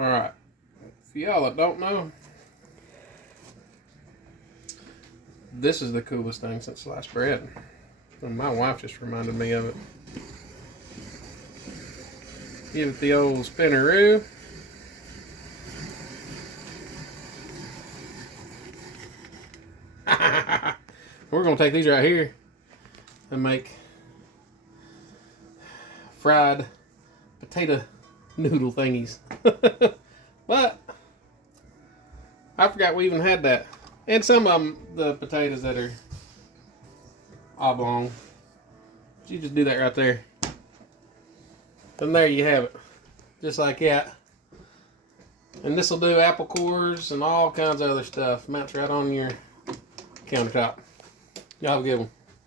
Alright. For y'all that don't know, this is the coolest thing since sliced bread. And my wife just reminded me of it. Give it the old spinneroo. We're going to take these right here and make fried potato noodle thingies. But I forgot we even had that. And some of them, the potatoes that are oblong. You just do that right there. And there you have it. Just like that. And this will do apple cores and all kinds of other stuff. Mounts right on your countertop. Y'all have a good one.